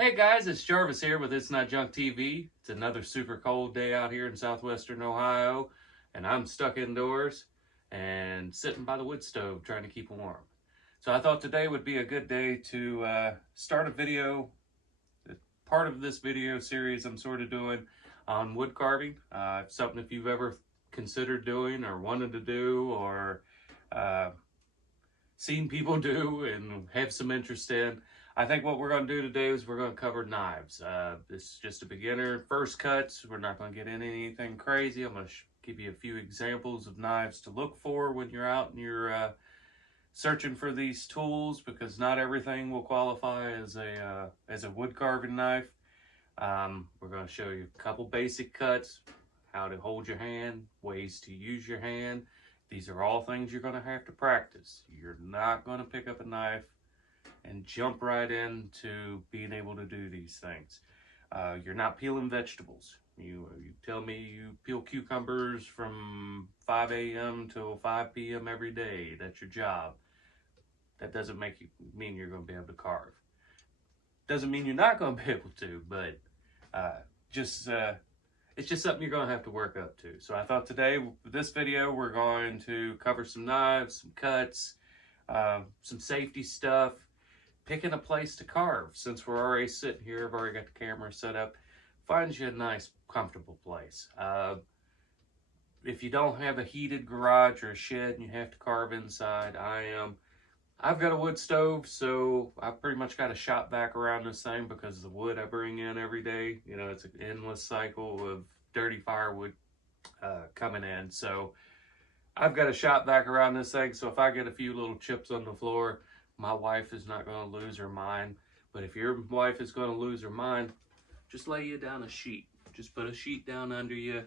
Hey guys, it's Jarvis here with Itsnotjunktv. It's another super cold day out here in southwestern Ohio, and I'm stuck indoors and sitting by the wood stove trying to keep warm. So I thought today would be a good day to start a video, part of this video series I'm sort of doing on wood carving. Something if you've ever considered doing or wanted to do or uh, seen people do and have some interest in. I think what we're going to do today is we're going to cover knives. This is just a beginner first cuts. We're not going to get into anything crazy. I'm going to give you a few examples of knives to look for when you're out and you're searching for these tools, because not everything will qualify as a wood carving knife. We're going to show you a couple basic cuts, how to hold your hand, ways to use your hand. These are all things you're going to have to practice. You're not going to pick up a knife and jump right into being able to do these things. You're not peeling vegetables. You tell me you peel cucumbers from 5 a.m. till 5 p.m. every day. That's your job. That doesn't mean you're going to be able to carve. Doesn't mean you're not going to be able to, but it's just something you're going to have to work up to. So I thought today, with this video, we're going to cover some knives, some cuts, some safety stuff, picking a place to carve. Since we're already sitting here, I've already got the camera set up, find you a nice, comfortable place. If you don't have a heated garage or a shed and you have to carve inside, I've got a wood stove, so I've pretty much got a shop vac around this thing because of the wood I bring in every day. You know, it's an endless cycle of dirty firewood coming in. So I've got a shop vac around this thing, so if I get a few little chips on the floor, my wife is not going to lose her mind. But if your wife is going to lose her mind, just lay you down a sheet. Just put a sheet down under you.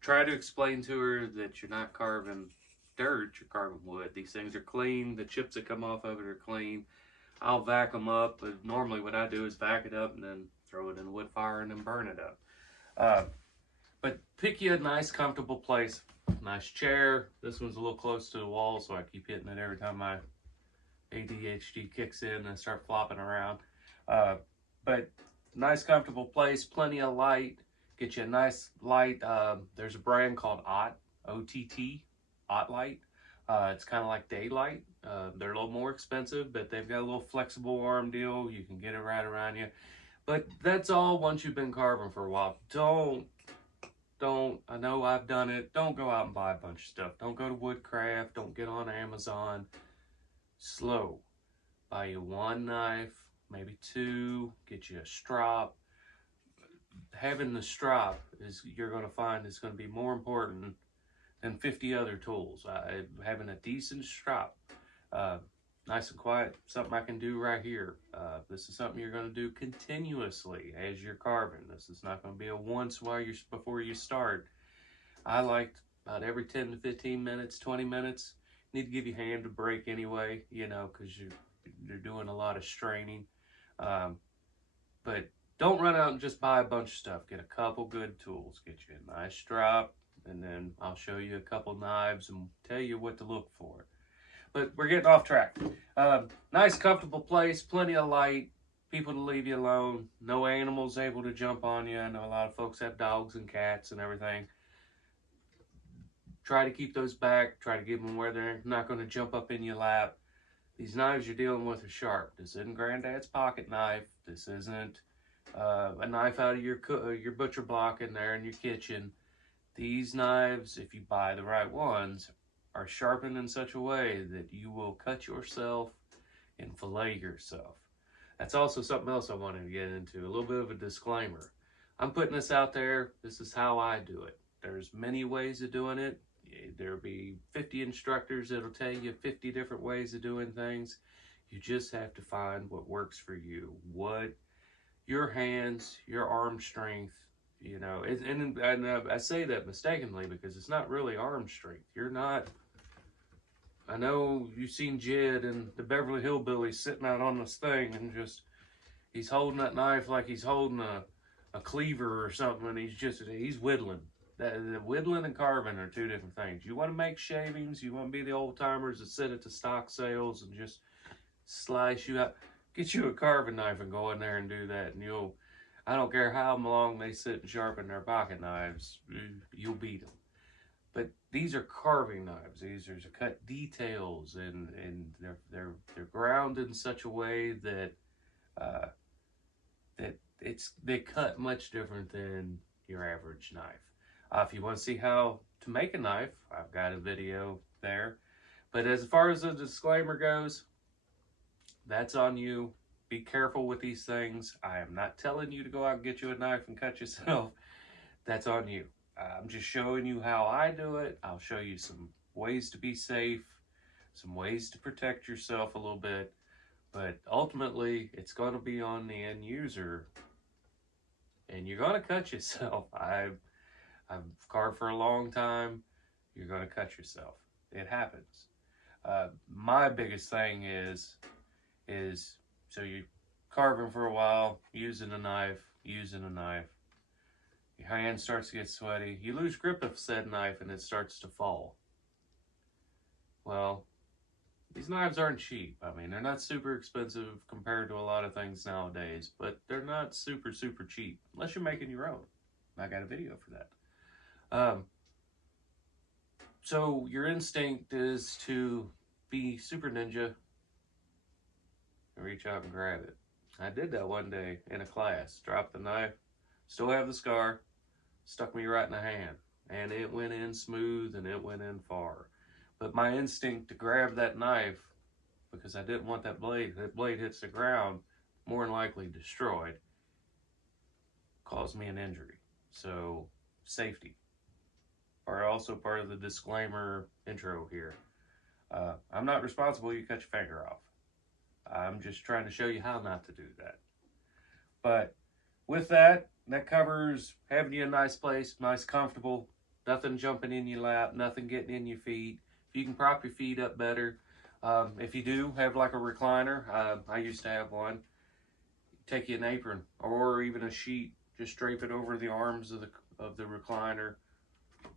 Try to explain to her that you're not carving dirt, you're carving wood. These things are clean. The chips that come off of it are clean. I'll vac them up, but normally what I do is vac it up and then throw it in the wood fire and then burn it up. But pick you a nice, comfortable place. Nice chair. This one's a little close to the wall, so I keep hitting it every time my ADHD kicks in and I start flopping around. But nice, comfortable place, plenty of light. Get you a nice light. There's a brand called OTT, Light. It's kind of like daylight. They're a little more expensive, but they've got a little flexible arm deal. You can get it right around you. But that's all once you've been carving for a while. I know I've done it. Don't go out and buy a bunch of stuff. Don't go to Woodcraft. Don't get on Amazon. Slow. Buy you one knife, maybe two. Get you a strop. Having the strop you're going to find is going to be more important than 50 other tools. Having a decent strop, nice and quiet, something I can do right here. This is something you're going to do continuously as you're carving. This is not going to be a once before you start. I like about every 10 to 15 minutes, 20 minutes. You need to give your hand a break anyway, you know, because you're doing a lot of straining. But don't run out and just buy a bunch of stuff. Get a couple good tools. Get you a nice strop, and then I'll show you a couple knives and tell you what to look for. But we're getting off track. Nice, comfortable place, plenty of light, people to leave you alone, no animals able to jump on you. I know a lot of folks have dogs and cats and everything. Try to keep those back. Try to keep them where they're not going to jump up in your lap. These knives you're dealing with are sharp. This isn't Granddad's pocket knife. This isn't a knife out of your butcher block in there in your kitchen. These knives, if you buy the right ones, are sharpened in such a way that you will cut yourself and fillet yourself. That's also something else I wanted to get into, a little bit of a disclaimer. I'm putting this out there. This is how I do it. There's many ways of doing it. There'll be 50 instructors that'll tell you 50 different ways of doing things. You just have to find what works for you. What your hands, your arm strength, you know, and I say that mistakenly because it's not really arm strength. You're not, I know you've seen Jed and the Beverly Hillbillies sitting out on this thing and he's holding that knife like he's holding a cleaver or something, and he's whittling. Whittling and carving are two different things. You want to make shavings, you want to be the old timers that sit at the stock sales and just slice you out. Get you a carving knife and go in there and do that, and I don't care how long they sit and sharpen their pocket knives, you'll beat them. But these are carving knives. These are to cut details, and they're ground in such a way that they cut much different than your average knife. If you want to see how to make a knife, I've got a video there. But as far as the disclaimer goes, that's on you. Be careful with these things. I am not telling you to go out and get you a knife and cut yourself. That's on you. I'm just showing you how I do it. I'll show you some ways to be safe, some ways to protect yourself a little bit. But ultimately, it's going to be on the end user. And you're going to cut yourself. I've carved for a long time. You're going to cut yourself. It happens. My biggest thing is so you're carving for a while, using a knife. Your hand starts to get sweaty. You lose grip of said knife and it starts to fall. Well, these knives aren't cheap. I mean, they're not super expensive compared to a lot of things nowadays, but they're not super cheap unless you're making your own. I got a video for that. So your instinct is to be super ninja and reach out and grab it. I did that one day in a class. Dropped the knife, still have the scar, stuck me right in the hand, and it went in smooth and it went in far. But my instinct to grab that knife, because I didn't want that blade hits the ground, more than likely destroyed, caused me an injury. So safety are also part of the disclaimer intro here. I'm not responsible you cut your finger off. I'm just trying to show you how not to do that. But with that covers having you a nice place, nice, comfortable, nothing jumping in your lap, nothing getting in your feet. If you can prop your feet up better. If you do have like a recliner, I used to have one. Take you an apron or even a sheet, just drape it over the arms of the recliner,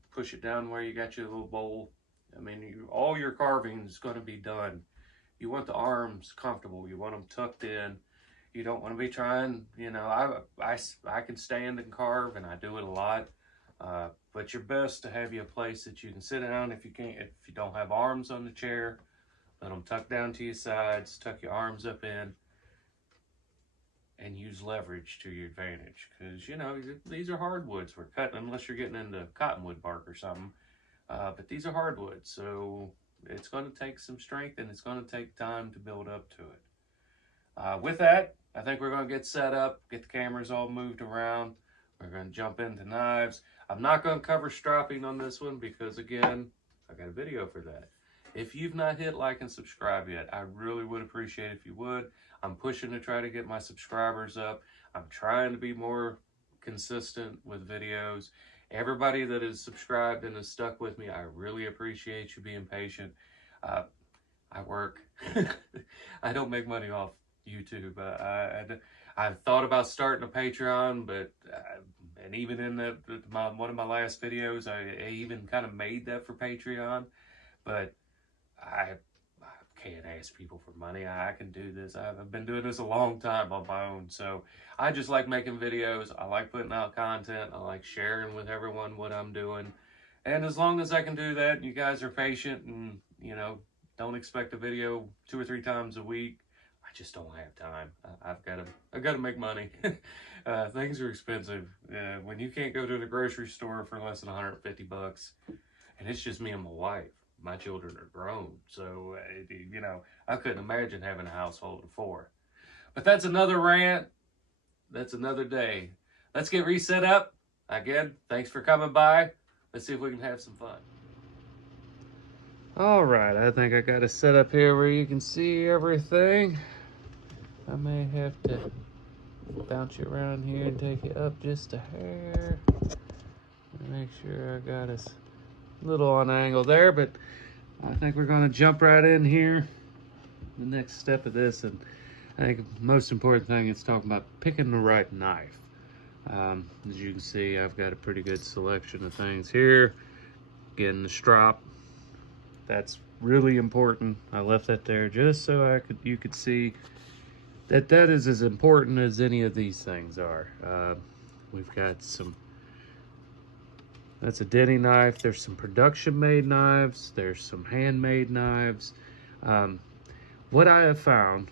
push it down where you got your little bowl. I mean, all your carving is going to be done. You want the arms comfortable. You want them tucked in. You don't want to be trying, I can stand and carve, and I do it a lot. But you're best to have you a place that you can sit down. If you don't have arms on the chair, let them tuck down to your sides, tuck your arms up in, and use leverage to your advantage. Because, these are hardwoods we're cutting, unless you're getting into cottonwood bark or something. But these are hardwoods, so it's going to take some strength, and it's going to take time to build up to it. With that, I think we're going to get set up, get the cameras all moved around. We're going to jump into knives. I'm not going to cover strapping on this one because, again, I got a video for that. If you've not hit like and subscribe yet, I really would appreciate it if you would. I'm pushing to try to get my subscribers up. I'm trying to be more consistent with videos. Everybody that is subscribed and is stuck with me, I really appreciate you being patient. I work. I don't make money off YouTube. I've thought about starting a Patreon, but and even in one of my last videos, I even kind of made that for Patreon. But I can't ask people for money. I can do this. I've been doing this a long time on my own. So I just like making videos. I like putting out content. I like sharing with everyone what I'm doing. And as long as I can do that, you guys are patient and, don't expect a video 2 or 3 times a week. I just don't have time. I've got to make money. Things are expensive. When you can't go to the grocery store for less than $150, and it's just me and my wife. My children are grown, so, I couldn't imagine having a household of 4. But that's another rant. That's another day. Let's get reset up. Again, thanks for coming by. Let's see if we can have some fun. All right, I think I got it set up here where you can see everything. I may have to bounce you around here and take you up just a hair. Make sure I got us a little on angle there, but I think we're going to jump right in here. The next step of this, and I think the most important thing is talking about picking the right knife. As you can see, I've got a pretty good selection of things here. Getting the strop, that's really important. I left that there just so you could see that is as important as any of these things are. We've got some, that's a Denny knife. There's some production made knives. There's some handmade knives. What I have found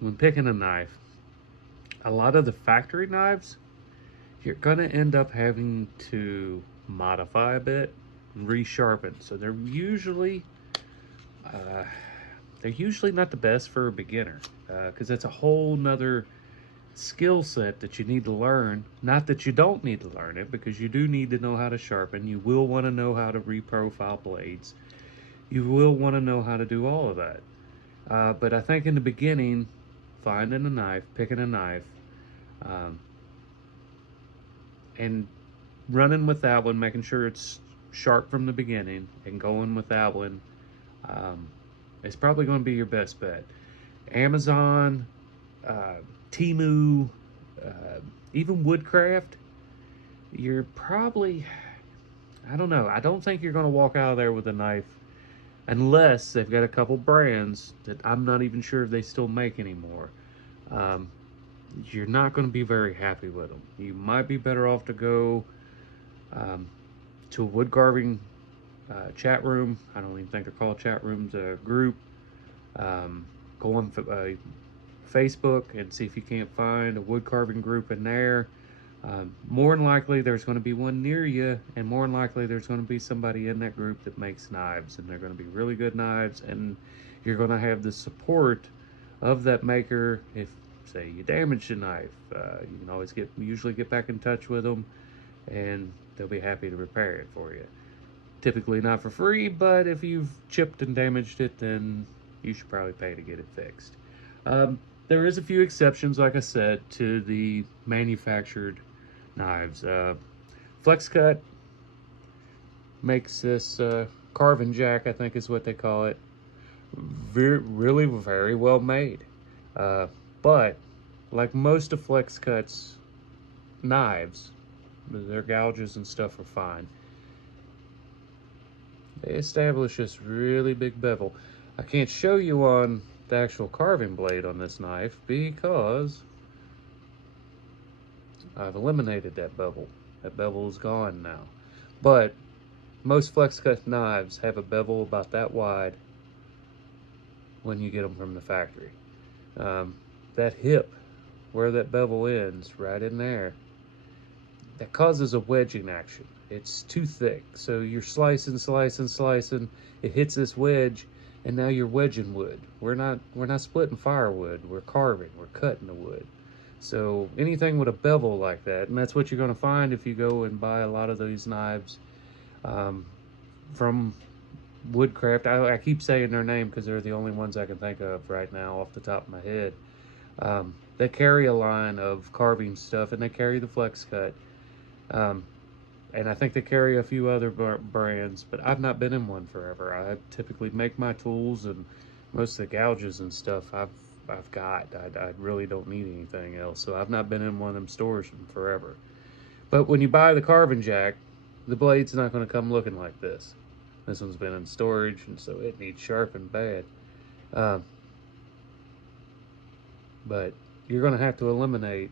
when picking a knife, a lot of the factory knives, you're gonna end up having to modify a bit and resharpen. So they're usually not the best for a beginner, because that's a whole nother skill set that you need to learn. Not that you don't need to learn it, because you do need to know how to sharpen. You will want to know how to reprofile blades. You will want to know how to do all of that. But I think in the beginning, finding a knife, picking a knife, and running with that one, making sure it's sharp from the beginning, and going with that one, is probably going to be your best bet. Amazon, Temu, even Woodcraft, you're probably, I don't know, I don't think you're going to walk out of there with a knife unless they've got a couple brands that I'm not even sure if they still make anymore. You're not going to be very happy with them. You might be better off to go to a woodcarving chat room. I don't even think they're called chat rooms, a group. Go on Facebook and see if you can't find a woodcarving group in there. More than likely there's going to be one near you, and more than likely there's going to be somebody in that group that makes knives, and they're going to be really good knives, and you're going to have the support of that maker. If say you damage a knife, you can always usually get back in touch with them, and they'll be happy to repair it for you. Typically not for free, but if you've chipped and damaged it, then you should probably pay to get it fixed. There is a few exceptions, like I said, to the manufactured knives. FlexCut makes this carving jack, I think is what they call it. Really very well made. But like most of FlexCut's knives, their gouges and stuff are fine. They establish this really big bevel. I can't show you on the actual carving blade on this knife because I've eliminated that bevel. That bevel is gone now. But most FlexCut knives have a bevel about that wide when you get them from the factory. That hip, where that bevel ends, right in there, that causes a wedging action. It's too thick, so you're slicing, it hits this wedge, and now you're wedging wood. We're not splitting firewood, we're carving, we're cutting the wood. So anything with a bevel like that, and that's what you're going to find if you go and buy a lot of these knives from Woodcraft. I keep saying their name because they're the only ones I can think of right now off the top of my head. They carry a line of carving stuff, and they carry the FlexCut. And I think they carry a few other brands, but I've not been in one forever. I typically make my tools, and most of the gouges and stuff I've got. I really don't need anything else, so I've not been in one of them stores in forever. But when you buy the carving jack, the blade's not going to come looking like this. This one's been in storage, and so it needs sharpened bad. But you're going to have to eliminate,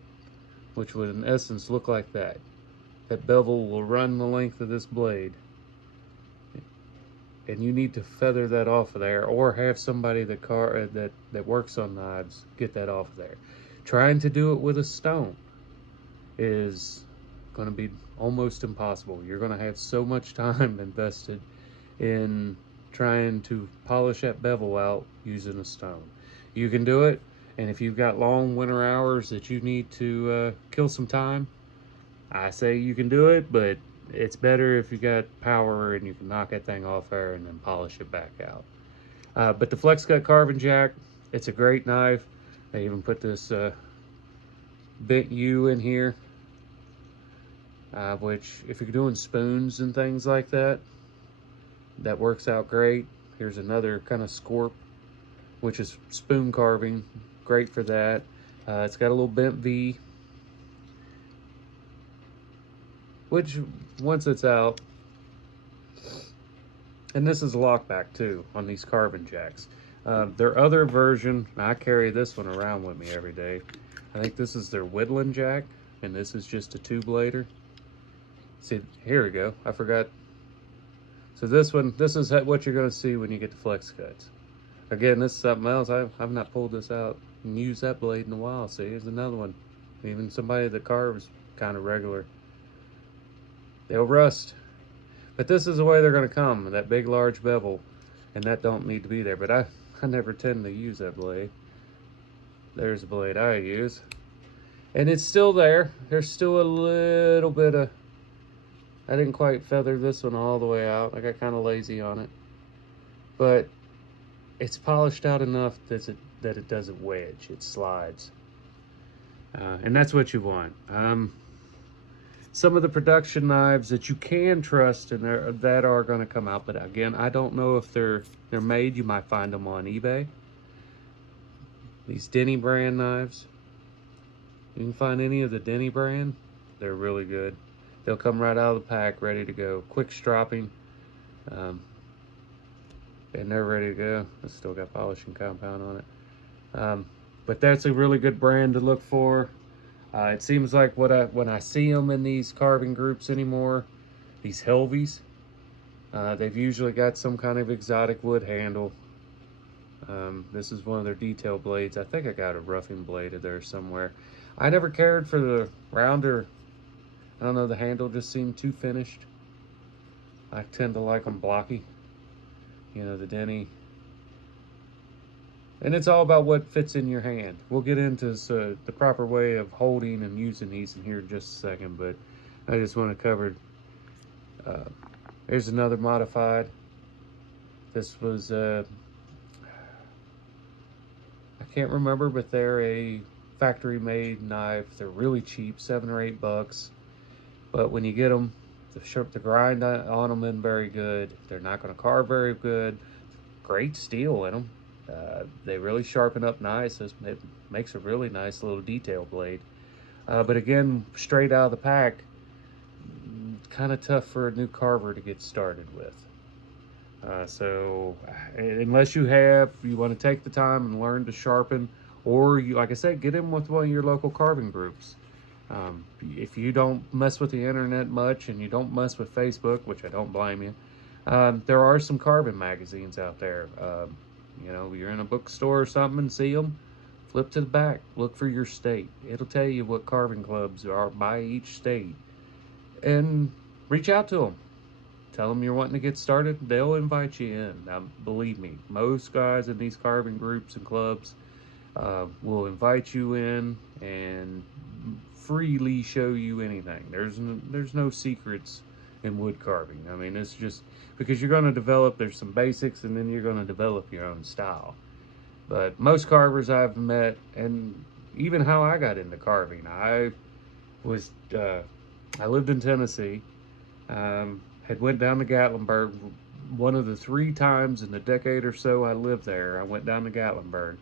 which would in essence look like that. That bevel will run the length of this blade, and you need to feather that off of there, or have somebody that works on knives get that off of there. Trying to do it with a stone is going to be almost impossible. You're going to have so much time invested in trying to polish that bevel out using a stone. You can do it, and if you've got long winter hours that you need to kill some time, I say you can do it, but it's better if you got power and you can knock that thing off there and then polish it back out. But the FlexCut carving jack, it's a great knife. They even put this bent U in here, which if you're doing spoons and things like that, that works out great. Here's another kind of scorp, which is spoon carving, great for that. It's got a little bent V, which once it's out, and this is a lockback too on these carving jacks. Their other version, I carry this one around with me every day. I think this is their Woodland Jack, and this is just a 2-blader. See, here we go. I forgot. So this one, this is what you're going to see when you get the flex cuts. Again, this is something else. I've not pulled this out and used that blade in a while. See, here's another one. Even somebody that carves kind of regular, they'll rust. But this is the way they're going to come, that big, large bevel, and that don't need to be there. But I never tend to use that blade. There's the blade I use. And it's still there. There's still a little bit of, I didn't quite feather this one all the way out. I got kind of lazy on it. But it's polished out enough that it doesn't wedge, it slides. And that's what you want. Some of the production knives that you can trust and that are going to come out, but again, I don't know if they're made. You might find them on eBay. These Denny brand knives, you can find any of the Denny brand, they're really good. They'll come right out of the pack ready to go, quick stropping, and they're ready to go. It's still got polishing compound on it, but that's a really good brand to look for. It seems like when I see them in these carving groups anymore, these Helvies, they've usually got some kind of exotic wood handle. This is one of their detail blades. I think I got a roughing blade of there somewhere. I never cared for the rounder. I don't know, the handle just seemed too finished. I tend to like them blocky. You know, the Denny. And it's all about what fits in your hand. We'll get into the proper way of holding and using these in here in just a second, but I just want to cover. There's another modified. This was, I can't remember, but they're a factory-made knife. They're really cheap, $7 or $8. But when you get them, the grind on them isn't very good. They're not going to carve very good. Great steel in them. They really sharpen up nice. It makes a really nice little detail blade. But again, straight out of the pack, kind of tough for a new carver to get started with. So unless you want to take the time and learn to sharpen, or like I said, get in with one of your local carving groups. If you don't mess with the internet much and you don't mess with Facebook, which I don't blame you, there are some carving magazines out there. You know, you're in a bookstore or something and see them, flip to the back, look for your state. It'll tell you what carving clubs are by each state, and reach out to them. Tell them you're wanting to get started. They'll invite you in. Now, believe me, most guys in these carving groups and clubs will invite you in and freely show you anything. There's no secrets in wood carving. I mean, it's just because you're going to develop, there's some basics, and then you're going to develop your own style. But most carvers I've met, and even how I got into carving, I lived in Tennessee, had went down to Gatlinburg. One of the 3 times in the decade or so I lived there, I went down to Gatlinburg.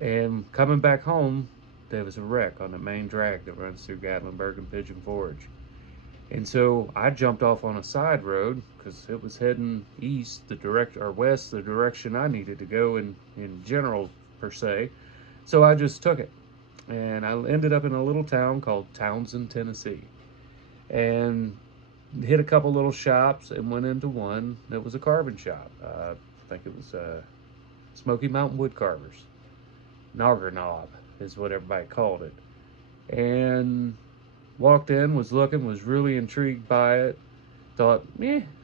And coming back home, there was a wreck on the main drag that runs through Gatlinburg and Pigeon Forge. And so I jumped off on a side road because it was heading east, west, the direction I needed to go in general, per se. So I just took it. And I ended up in a little town called Townsend, Tennessee. And hit a couple little shops and went into one that was a carving shop. I think it was Smoky Mountain Woodcarvers. Nogger Knob is what everybody called it. And walked in, was looking, was really intrigued by it. Thought,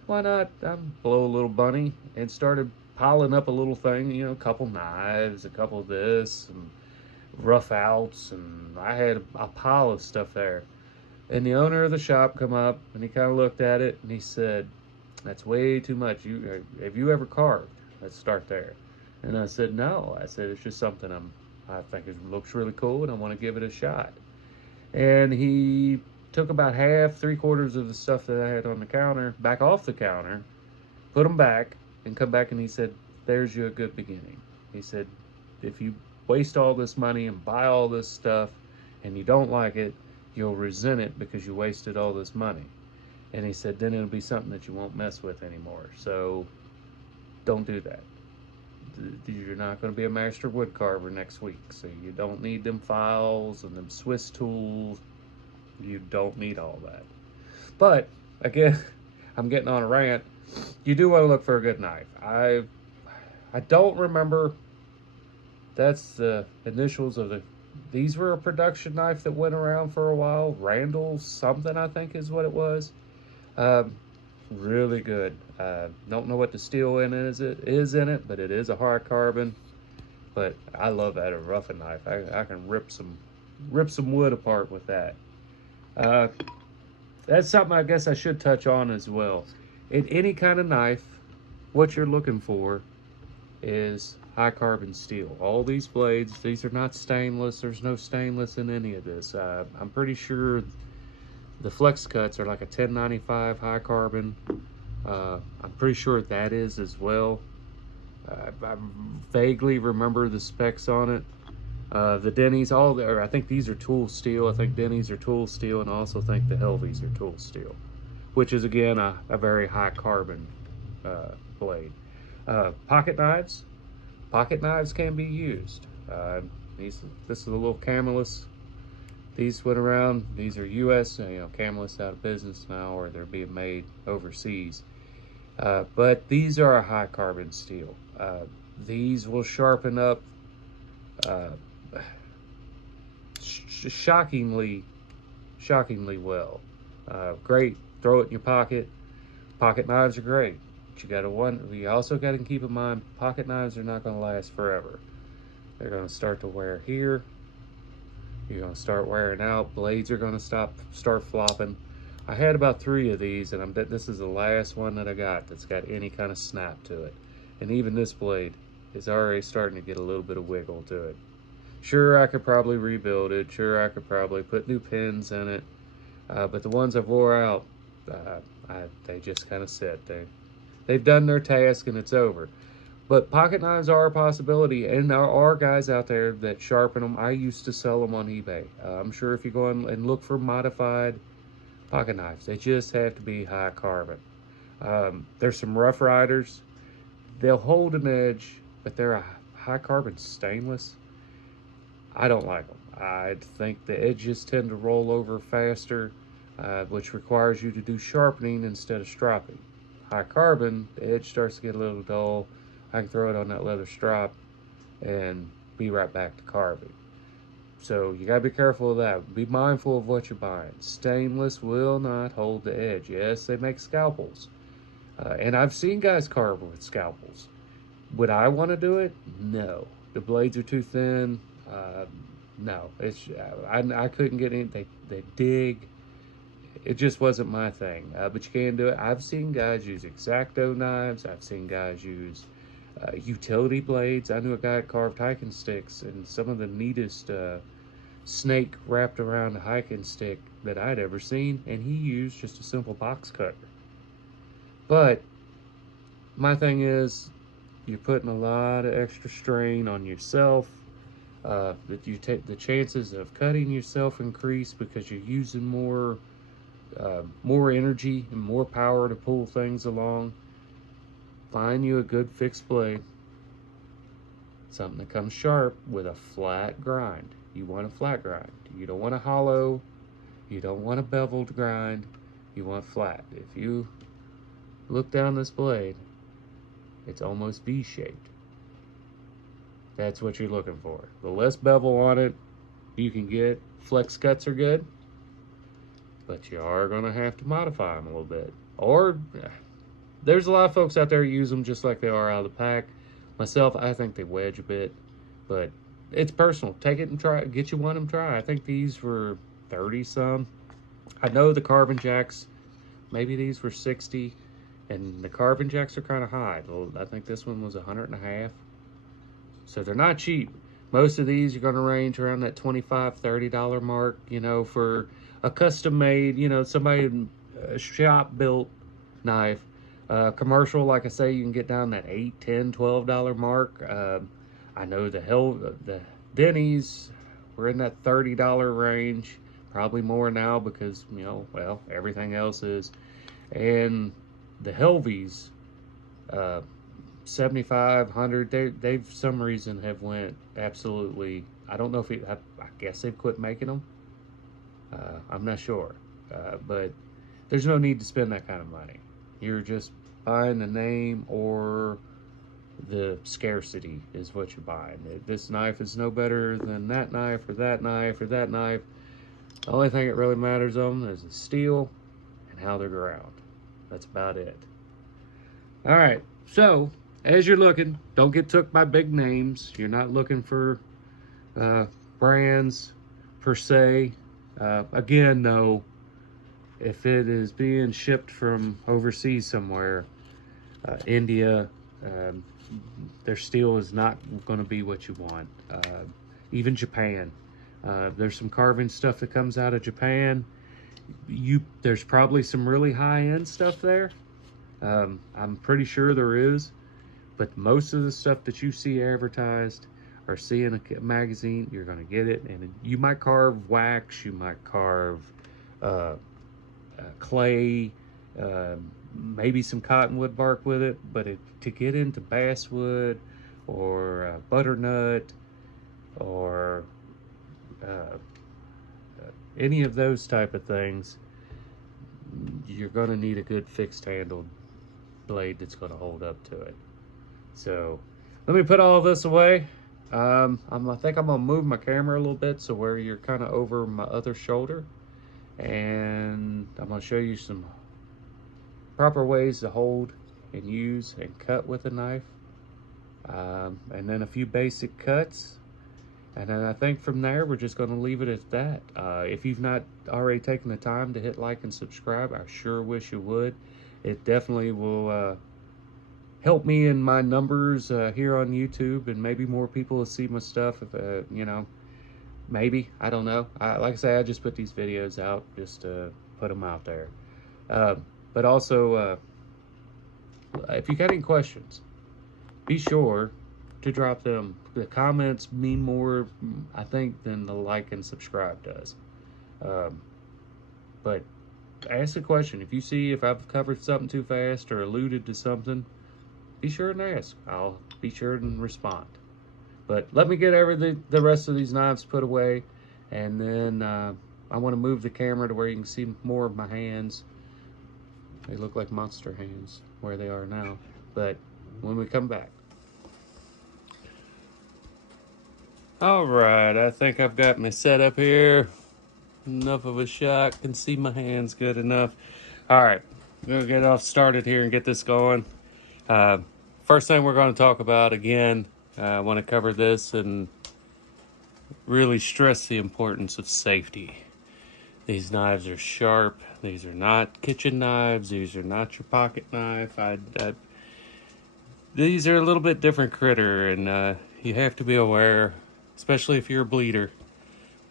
why not? I'm blow a little bunny, and started piling up a little thing, you know, a couple knives, a couple of this, and rough outs, and I had a pile of stuff there. And the owner of the shop come up, and he kind of looked at it, and he said, "That's way too much. Have you ever carved? Let's start there." And I said, "No." I said, "It's just something I think it looks really cool, and I want to give it a shot." And he took about half, 3/4 of the stuff that I had on the counter, back off the counter, put them back, and come back, and he said, "There's you a good beginning." He said, "If you waste all this money and buy all this stuff, and you don't like it, you'll resent it because you wasted all this money." And he said, then it'll be something that you won't mess with anymore. So don't do that. you're not going to be a master wood carver next week. So you don't need them files and them Swiss tools. You don't need all that. But again, I'm getting on a rant. You do want to look for a good knife. I don't remember. That's the initials of the. These were a production knife that went around for a while. Randall something, I think, is what it was. Really good. Don't know what the steel in it is in it, but it is a hard carbon. But I love that, a roughing knife. I can rip some wood apart with that. That's something I guess I should touch on as well. In any kind of knife, what you're looking for is high carbon steel. All these blades, these are not stainless. There's no stainless in any of this. I'm pretty sure the flex cuts are like a 1095 high carbon. I'm pretty sure that is as well. I vaguely remember the specs on it. The Denny's, I think these are tool steel. I think Denny's are tool steel, and I also think the Helveys are tool steel, which is again a very high carbon blade. Pocket knives can be used. This is a little camelus. These went around. These are U.S. Camelus out of business now, or they're being made overseas. But these are a high carbon steel. These will sharpen up shockingly well. Great. Throw it in your pocket. Pocket knives are great. But you also got to keep in mind, pocket knives are not going to last forever. They're going to start to wear here. You're going to start wearing out. Blades are going to start flopping. I had about 3 of these, and this is the last one that I got that's got any kind of snap to it. And even this blade is already starting to get a little bit of wiggle to it. Sure, I could probably rebuild it. Sure, I could probably put new pins in it. But the ones I've wore out, they just kind of sit. They've done their task and it's over. But pocket knives are a possibility, and there are guys out there that sharpen them. I used to sell them on eBay. I'm sure if you go on and look for modified pocket knives, they just have to be high carbon. There's some Rough Riders. They'll hold an edge, but they're a high carbon stainless. I don't like them. I think the edges tend to roll over faster, which requires you to do sharpening instead of stropping. High carbon, the edge starts to get a little dull. I can throw it on that leather strop and be right back to carving. So you gotta be careful of that. Be mindful of what you're buying. Stainless will not hold the edge. Yes, they make scalpels. And I've seen guys carve with scalpels. Would I want to do it? No. The blades are too thin. No. I couldn't get any. They dig. It just wasn't my thing. But you can do it. I've seen guys use X-Acto knives. I've seen guys use utility blades. I knew a guy that carved hiking sticks, and some of the neatest snake wrapped around a hiking stick that I'd ever seen, and he used just a simple box cutter. But my thing is, you're putting a lot of extra strain on yourself. That you take the chances of cutting yourself increase because you're using more energy and more power to pull things along. Find you a good fixed blade, something that comes sharp with a flat grind. You want a flat grind. You don't want a hollow. You don't want a beveled grind. You want flat. If you look down this blade, it's almost V-shaped. That's what you're looking for. The less bevel on it you can get. Flex cuts are good, but you are going to have to modify them a little bit. Or there's a lot of folks out there who use them just like they are out of the pack. Myself, I think they wedge a bit, but it's personal. Take it and try it. Get you one and try. I think these were 30 some. I know the carbon jacks, maybe these were 60, and the carbon jacks are kind of high. I think this one was 150. So they're not cheap. Most of these are going to range around that $25, $30 mark, for a custom made, somebody shop built knife. Commercial, like I say, you can get down that $8, $10, $12 mark. I know the Denny's were in that $30 range, probably more now because, everything else is. And the Helveys, 75, 100. They've some reason have went absolutely. I don't know if I guess they've quit making them. I'm not sure, but there's no need to spend that kind of money. You're just buying the name or the scarcity is what you're buying. This knife is no better than that knife or that knife or that knife. The only thing that really matters on them is the steel and how they're ground. That's about it. All right, so as you're looking, don't get took by big names. You're not looking for brands per se. Again, though, if it is being shipped from overseas somewhere, India, their steel is not going to be what you want. Even Japan, there's some carving stuff that comes out of Japan. There's probably some really high-end stuff there. I'm pretty sure there is, but most of the stuff that you see advertised or see in a magazine, you're going to get it, and you might carve wax, you might carve clay, maybe some cottonwood bark with it, but to get into basswood or butternut or any of those type of things, you're going to need a good fixed handled blade that's going to hold up to it. So let me put all of this away. I think I'm going to move my camera a little bit so where you're kind of over my other shoulder, and I'm going to show you some proper ways to hold and use and cut with a knife, and then a few basic cuts, and then I think from there we're just going to leave it at that. If you've not already taken the time to hit like and subscribe, I sure wish you would. It definitely will help me in my numbers here on YouTube, and maybe more people will see my stuff. If you know, maybe, I don't know. Like I say, I just put these videos out just to put them out there. But also, if you got any questions, be sure to drop them. The comments mean more, I think, than the like and subscribe does. But ask a question. If I've covered something too fast or alluded to something, be sure and ask. I'll be sure and respond. But let me get the rest of these knives put away, and then I want to move the camera to where you can see more of my hands. They look like monster hands where they are now, but when we come back. All right, I think I've got my setup here. Enough of a shot, can see my hands good enough. All right, we're gonna get off started here and get this going. First thing we're going to talk about, again, I want to cover this and really stress the importance of safety. These knives are sharp. These are not kitchen knives. These are not your pocket knife. These are a little bit different critter, and you have to be aware, especially if you're a bleeder.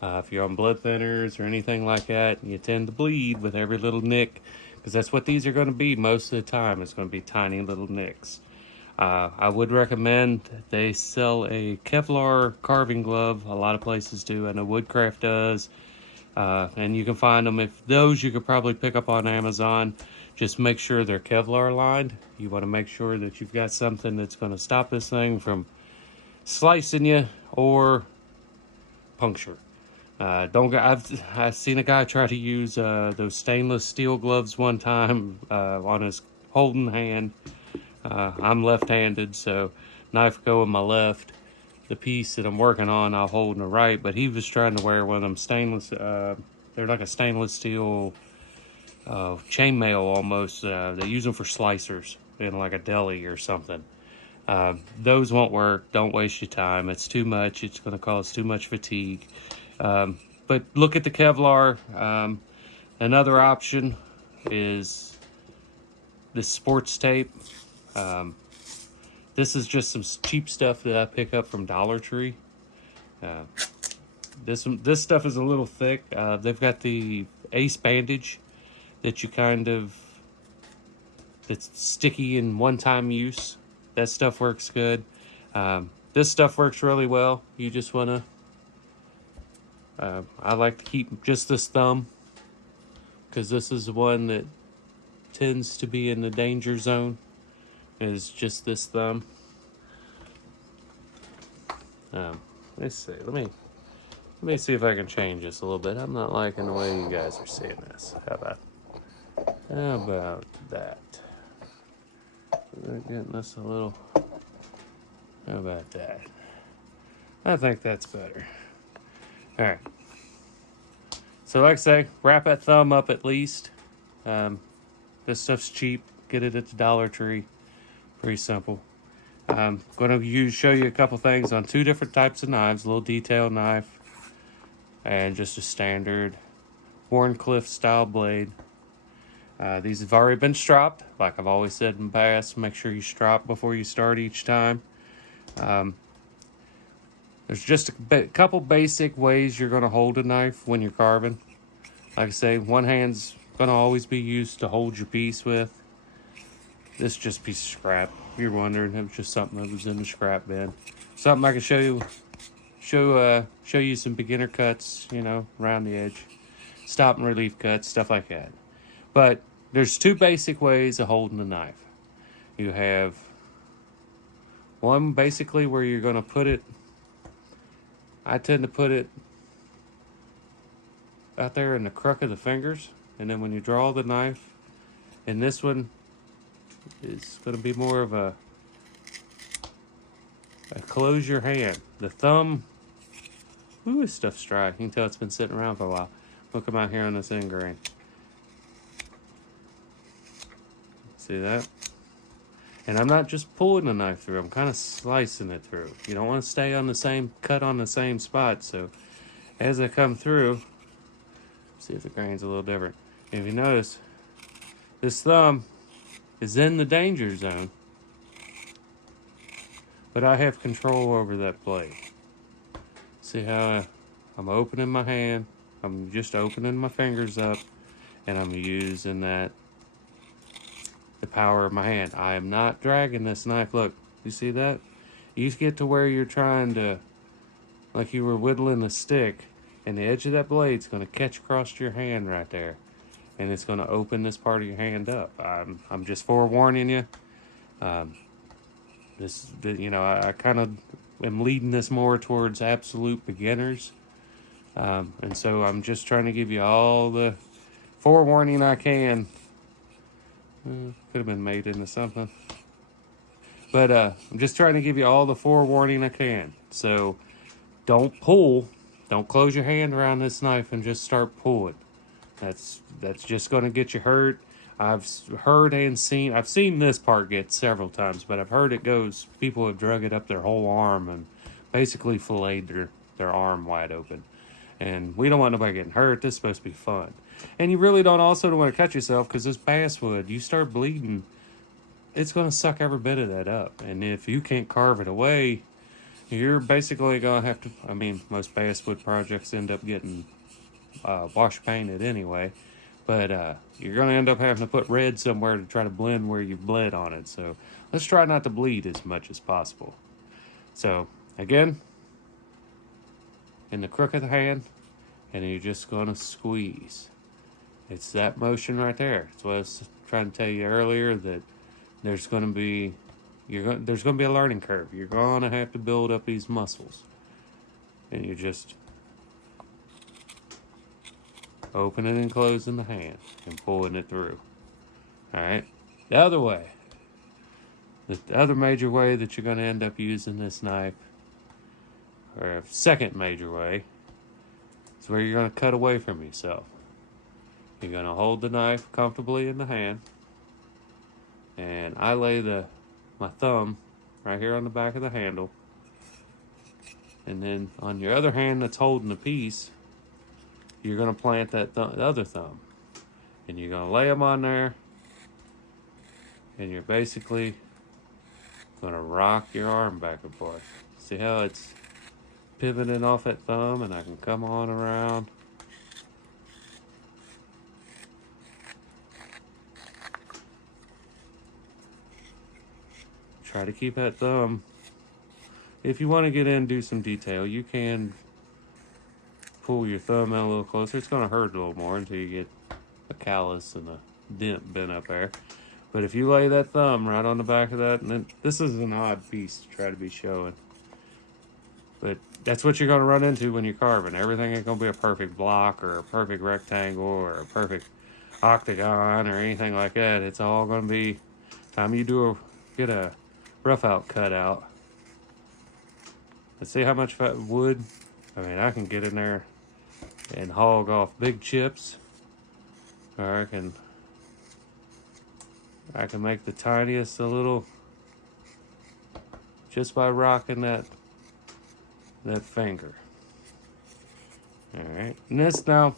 If you're on blood thinners or anything like that, you tend to bleed with every little nick, because that's what these are going to be most of the time. It's going to be tiny little nicks. I would recommend they sell a Kevlar carving glove. A lot of places do. I know Woodcraft does. And you can find them. If those you could probably pick up on Amazon. Just make sure they're Kevlar lined. You want to make sure that you've got something that's going to stop this thing from slicing you or puncture. I've seen a guy try to use those stainless steel gloves one time on his holding hand. I'm left-handed, so knife go in my left. The piece that I'm working on, I'll hold in the right, but he was trying to wear one of them stainless, they're like a stainless steel chainmail almost. They use them for slicers in like a deli or something. Those won't work. Don't waste your time. It's too much. It's going to cause too much fatigue. But look at the Kevlar. Another option is this sports tape. This is just some cheap stuff that I pick up from Dollar Tree. This stuff is a little thick. They've got the Ace bandage that that's sticky in one-time use. That stuff works good. This stuff works really well. You just want to, I like to keep just this thumb, because this is the one that tends to be in the danger zone. is just this thumb. Let's see. Let me see if I can change this a little bit. I'm not liking the way you guys are seeing this. How about that? We're getting this a little. How about that? I think that's better. All right. So like I say, wrap that thumb up at least. This stuff's cheap. Get it at the Dollar Tree. Pretty simple. I'm going to show you a couple things on two different types of knives. A little detailed knife and just a standard Warncliffe style blade. These have already been stropped. Like I've always said in the past, make sure you strop before you start each time. There's just a couple basic ways you're going to hold a knife when you're carving. Like I say, one hand's going to always be used to hold your piece with. This is just a piece of scrap. If you're wondering, it was just something that was in the scrap bin. Something I can show you some beginner cuts, you know, around the edge. Stop and relief cuts, stuff like that. But there's two basic ways of holding a knife. You have one basically where you're going to put it, I tend to put it out there in the crook of the fingers, and then when you draw the knife, and this one is going to be more of a close your hand. The thumb, ooh, this stuff's dry. You can tell it's been sitting around for a while. Look at my hair on this end grain. See that? And I'm not just pulling the knife through, I'm kind of slicing it through. You don't want to stay on the same, cut on the same spot. So as I come through, see if the grain's a little different. If you notice, this thumb is in the danger zone, but I have control over that blade. See how I'm opening my hand, I'm just opening my fingers up, and I'm using the power of my hand. I am not dragging this knife. Look, you see that? You get to where you're trying to, like you were whittling a stick, and the edge of that blade's going to catch across your hand right there, and it's going to open this part of your hand up. I'm just forewarning you. I kind of am leading this more towards absolute beginners, and so I'm just trying to give you all the forewarning I can. Could have been made into something, but I'm just trying to give you all the forewarning I can. So don't pull, don't close your hand around this knife and just start pulling. That's just going to get you hurt. I've seen this part get several times, but I've heard it goes, people have drug it up their whole arm and basically filleted their arm wide open. And we don't want nobody getting hurt. This is supposed to be fun. And you really don't want to cut yourself, because this basswood, you start bleeding, it's going to suck every bit of that up. And if you can't carve it away, you're basically going to have to, I mean, most basswood projects end up getting wash painted anyway. But you're going to end up having to put red somewhere to try to blend where you bled on it. So let's try not to bleed as much as possible. So again, in the crook of the hand, and you're just going to squeeze. It's that motion right there. That's what I was trying to tell you earlier, that there's going to be a learning curve. You're going to have to build up these muscles, and you just opening and closing the hand and pulling it through. All right. The other way, the other major way that you're going to end up using this knife, or a second major way, is where you're going to cut away from yourself. You're going to hold the knife comfortably in the hand, and I lay my thumb right here on the back of the handle, and then on your other hand that's holding the piece, you're going to plant that the other thumb, and you're going to lay them on there, and you're basically going to rock your arm back and forth. See how it's pivoting off that thumb, and I can come on around. Try to keep that thumb. If you want to get in and do some detail, you can pull your thumb out a little closer. It's going to hurt a little more until you get a callus and a dent bent up there. But if you lay that thumb right on the back of that, and then, this is an odd piece to try to be showing. But that's what you're going to run into when you're carving. Everything ain't going to be a perfect block or a perfect rectangle or a perfect octagon or anything like that. It's all going to be, time you get a rough out cut out. Let's see how much wood. I mean, I can get in there and hog off big chips. Or I can make the tiniest a little just by rocking that finger. All right, and this now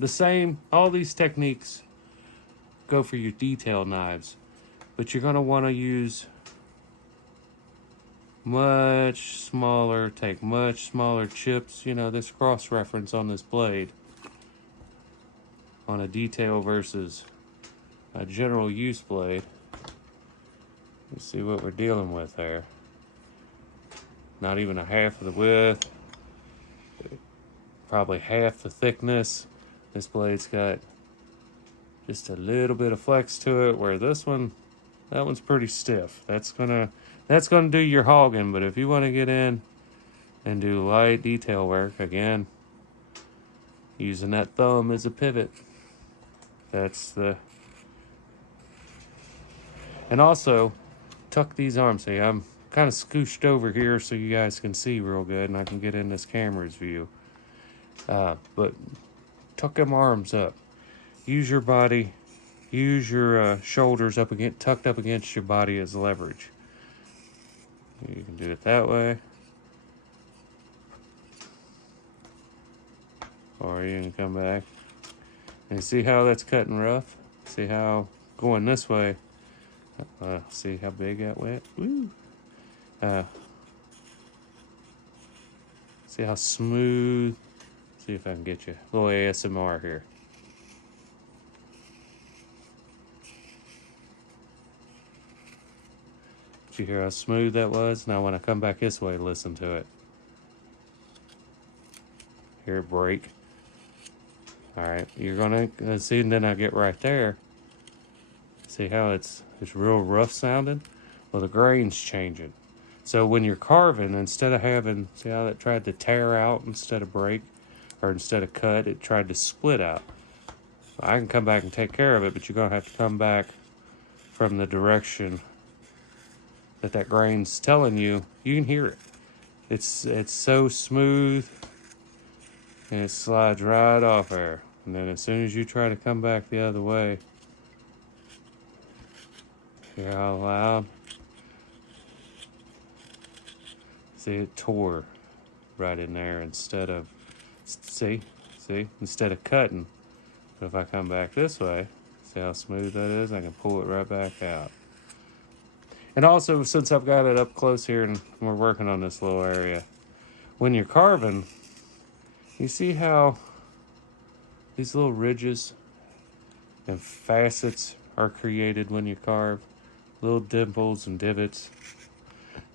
the same. All these techniques go for your detail knives, but you're gonna want to use take much smaller chips. You know, this cross reference on this blade on a detail versus a general use blade. Let's see what we're dealing with there. Not even a half of the width, probably half the thickness. This blade's got just a little bit of flex to it, where this one, that one's pretty stiff. That's gonna do your hogging. But if you want to get in and do light detail work, again, using that thumb as a pivot. And also tuck these arms. See, I'm kind of scooched over here so you guys can see real good and I can get in this camera's view. But tuck them arms up. Use your body, use your shoulders tucked up against your body as leverage. You can do it that way. Or you can come back. And see how that's cutting rough? See how going this way, see how big that went? Woo! See how smooth? See if I can get you a little ASMR here. Did you hear how smooth that was? Now when I come back this way, listen to it. Hear it break. Alright, you're gonna see, and then I get right there. See how it's real rough sounding? Well, the grain's changing. So when you're carving, instead of having, see how that tried to tear out instead of break? Or instead of cut, it tried to split out. I can come back and take care of it, but you're gonna have to come back from the direction that grain's telling you. You can hear it. It's so smooth, and it slides right off there. And then as soon as you try to come back the other way, hear how loud? See, it tore right in there instead of, instead of cutting. But if I come back this way, see how smooth that is? I can pull it right back out. And also, since I've got it up close here and we're working on this little area, when you're carving, you see how these little ridges and facets are created when you carve? Little dimples and divots.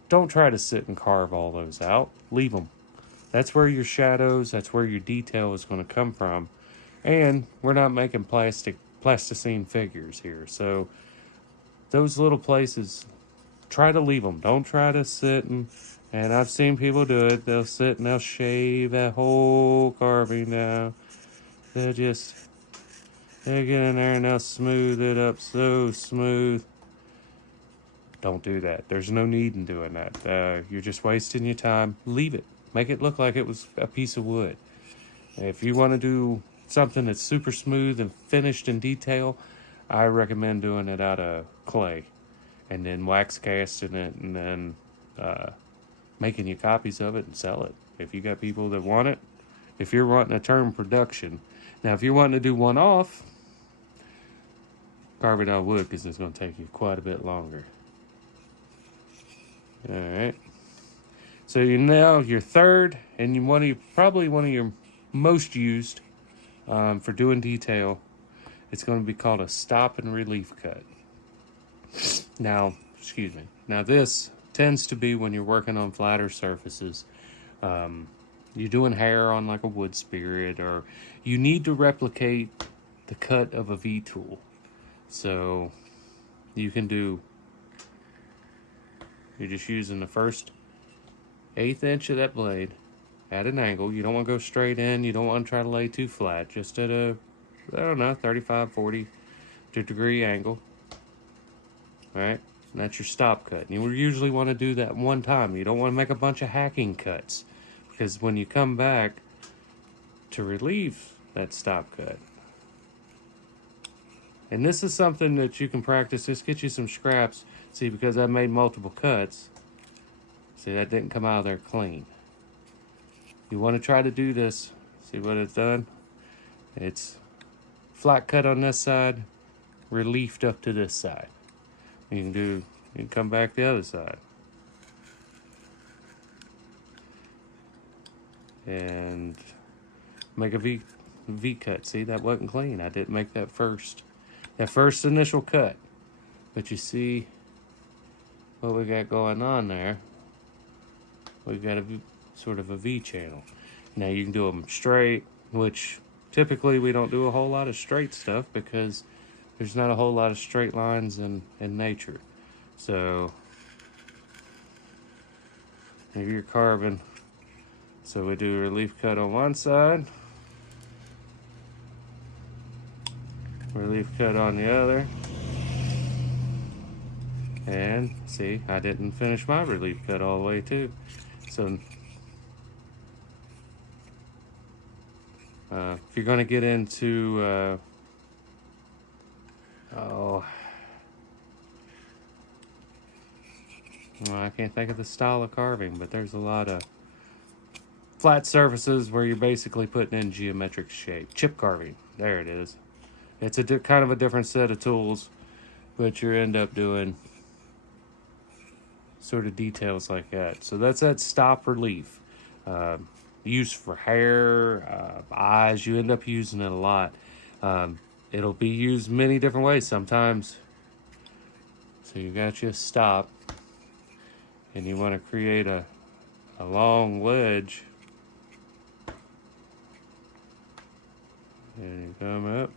Don't try to sit and carve all those out. Leave them. That's where your shadows, that's where your detail is going to come from. And we're not making plasticine figures here. So those little places, try to leave them. Don't try to sit and I've seen people do it. They'll sit and they'll shave that whole carving down. They'll get in there and they'll smooth it up so smooth. Don't do that. There's no need in doing that. You're just wasting your time. Leave it. Make it look like it was a piece of wood. If you want to do something that's super smooth and finished in detail, I recommend doing it out of clay and then wax casting it and then making you copies of it and sell it. If you got people that want it, if you're wanting a term production. Now, if you're wanting to do one off, carve it out of wood because it's going to take you quite a bit longer. All right. So your third and probably one of your most used for doing detail. It's going to be called a stop and relief cut. Now, excuse me. Now this tends to be when you're working on flatter surfaces. You're doing hair on like a wood spirit, or you need to replicate the cut of a V-tool. So you can do, you're just using the first 1/8 inch of that blade at an angle. You don't want to go straight in. You don't want to try to lay too flat. Just at a, I don't know, 35, 40 degree angle. All right, and that's your stop cut. And you usually want to do that one time. You don't want to make a bunch of hacking cuts, because when you come back to relieve that stop cut, and this is something that you can practice. Just get you some scraps. See, because I made multiple cuts. See, that didn't come out of there clean. You want to try to do this. See what it's done? It's flat cut on this side, reliefed up to this side. You can come back the other side. And make a V cut. See, that wasn't clean. I didn't make that first initial cut. But you see what we got going on there. We've got sort of a V channel. Now you can do them straight, which typically we don't do a whole lot of straight stuff because there's not a whole lot of straight lines in nature. So if you're carving, so we do a relief cut on one side, relief cut on the other, and see, I didn't finish my relief cut all the way too. So if you're going to get into I can't think of the style of carving, but there's a lot of flat surfaces where you're basically putting in geometric shape. Chip carving, there it is. It's a kind of a different set of tools, but you end up doing sort of details like that. So that's that stop relief. Used for hair, eyes, you end up using it a lot. It'll be used many different ways sometimes. So you got your stop, and you want to create a long wedge. And you come up.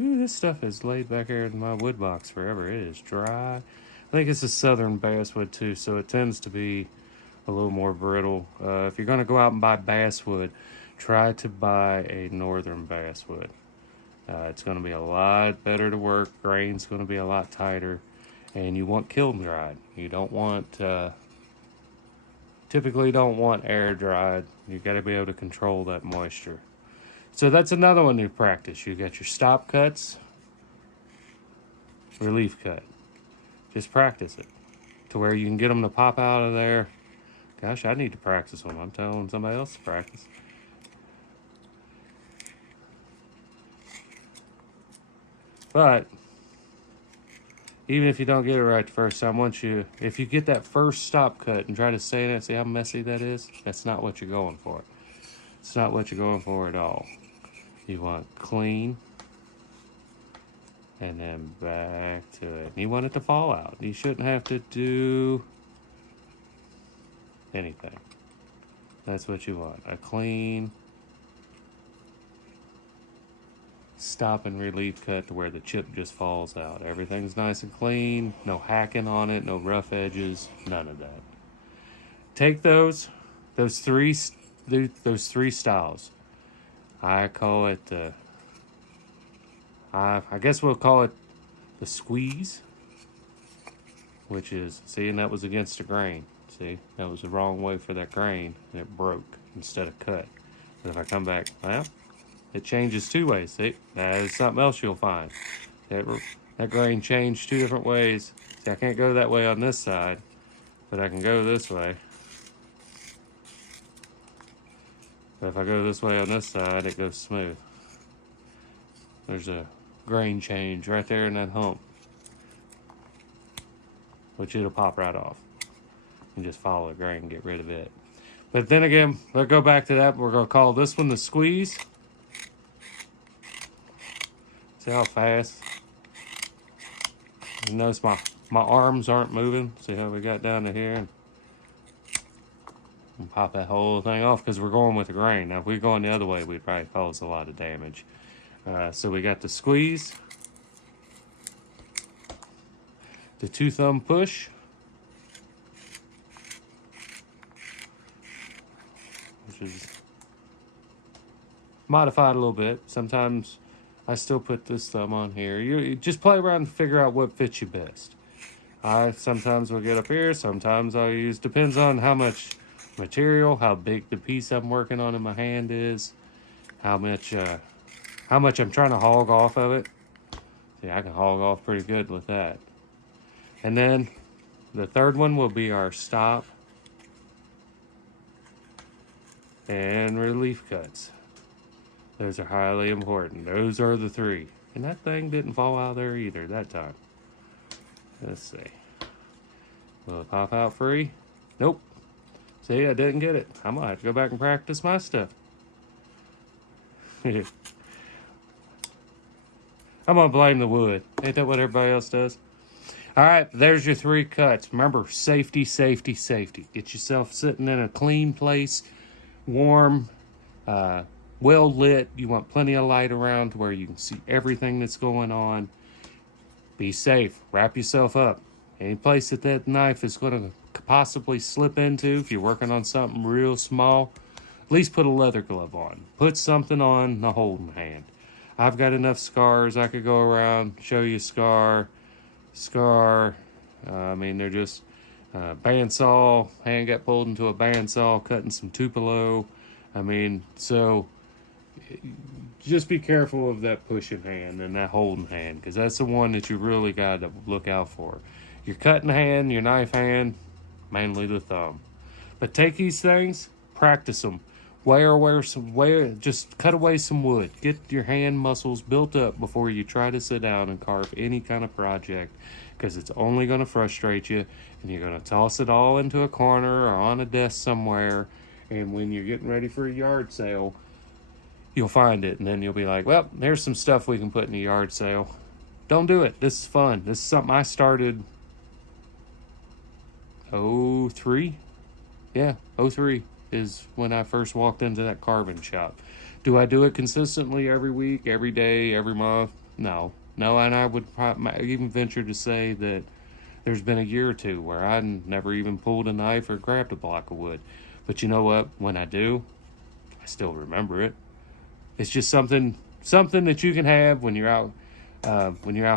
Ooh, this stuff is laid back here in my wood box forever. It is dry. I think it's a southern basswood too, so it tends to be a little more brittle. If you're going to go out and buy basswood, try to buy a northern basswood. It's going to be a lot better to work. Grain's going to be a lot tighter, and you want kiln dried. You don't want, typically don't want air dried. You got to be able to control that moisture. So that's another one to practice. You got your stop cuts, relief cut. Just practice it to where you can get them to pop out of there. Gosh, I need to practice them. I'm telling somebody else to practice. But even if you don't get it right the first time, if you get that first stop cut and try to say that, see how messy that is? That's not what you're going for. It's not what you're going for at all. You want clean, and then back to it. You want it to fall out. You shouldn't have to do anything. That's what you want. A clean stop and relief cut to where the chip just falls out. Everything's nice and clean. No hacking on it. No rough edges. None of that. Take those three styles. I call it I guess we'll call it the squeeze, which is, see, and that was against the grain. See, that was the wrong way for that grain, and it broke instead of cut. But if I come back, well, it changes two ways. See, that is something else you'll find. That grain changed two different ways. See, I can't go that way on this side, but I can go this way. But if I go this way on this side, it goes smooth. There's a grain change right there in that hump, which it'll pop right off. And just follow the grain and get rid of it. But then again, we'll go back to that. We're going to call this one the squeeze. See how fast? You notice my arms aren't moving. See how we got down to here? And pop that whole thing off because we're going with the grain. Now, if we're going the other way, we'd probably cause a lot of damage. So we got the squeeze, the 2-thumb push, which is modified a little bit. Sometimes I still put this thumb on here. You just play around and figure out what fits you best. I sometimes will get up here, sometimes I'll use, depends on how much material, how big the piece I'm working on in my hand is, how much I'm trying to hog off of it. See, I can hog off pretty good with that. And then the third one will be our stop and relief cuts. Those are highly important. Those are the 3. And that thing didn't fall out there either that time. Let's see. Will it pop out free? Nope. See, I didn't get it. I'm gonna have to go back and practice my stuff. I'm gonna blame the wood. Ain't that what everybody else does? All right, there's your 3 cuts. Remember, safety, safety, safety. Get yourself sitting in a clean place, warm, well lit. You want plenty of light around to where you can see everything that's going on. Be safe. Wrap yourself up. Any place that knife is going to possibly slip into, if you're working on something real small, at least put a leather glove on. Put something on the holding hand. I've got enough scars. I could go around, show you scar. I mean, they're just bandsaw. Hand got pulled into a bandsaw, cutting some Tupelo. I mean, so just be careful of that pushing hand and that holding hand, because that's the one that you really got to look out for. Your cutting hand, your knife hand, mainly the thumb. But take these things, practice them. Just cut away some wood. Get your hand muscles built up before you try to sit down and carve any kind of project, because it's only going to frustrate you, and you're going to toss it all into a corner or on a desk somewhere, and when you're getting ready for a yard sale, you'll find it, and then you'll be like, well, there's some stuff we can put in a yard sale. Don't do it. This is fun. This is something I started 03. Yeah, 03 is when I first walked into that carving shop. Do I do it consistently every week, every day, every month? No. And I would even venture to say that there's been a year or two where I never even pulled a knife or grabbed a block of wood. But you know what? When I do, I still remember it. It's just something that you can have when you're out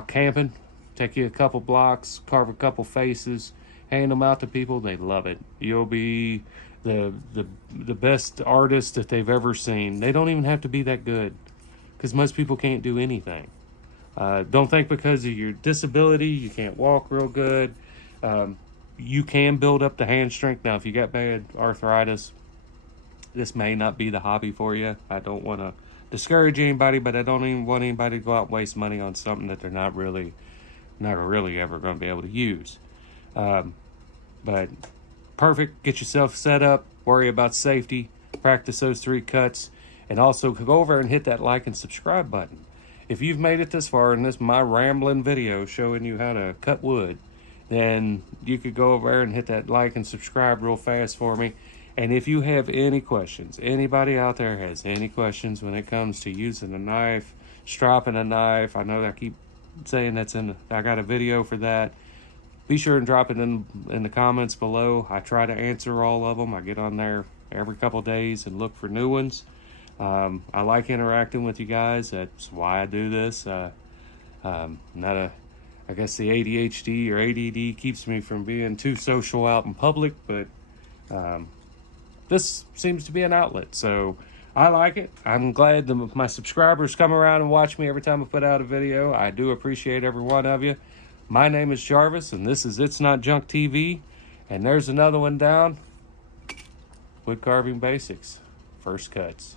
camping. Take you a couple blocks, carve a couple faces, hand them out to people. They love it. You'll be the best artist that they've ever seen. They don't even have to be that good, because most people can't do anything. Don't think because of your disability you can't walk real good. You can build up the hand strength. Now, if you got bad arthritis, this may not be the hobby for you. I don't want to discourage anybody, but I don't even want anybody to go out and waste money on something that they're not really ever going to be able to use. But perfect. Get yourself set up. Worry about safety. Practice those 3 cuts, and also go over and hit that like and subscribe button. If you've made it this far in this my rambling video showing you how to cut wood, then you could go over and hit that like and subscribe real fast for me. And if you have any questions, anybody out there has any questions when it comes to using a knife, stropping a knife, I know I keep saying I got a video for that. Be sure and drop it in the comments below. I try to answer all of them. I get on there every couple days and look for new ones. I like interacting with you guys. That's why I do this. I guess the ADHD or ADD keeps me from being too social out in public, but this seems to be an outlet, so I like it. I'm glad that my subscribers come around and watch me every time I put out a video. I do appreciate every one of you. My name is Jarvis, and this is Itsnotjunktv, and there's another one down. Woodcarving basics, first cuts.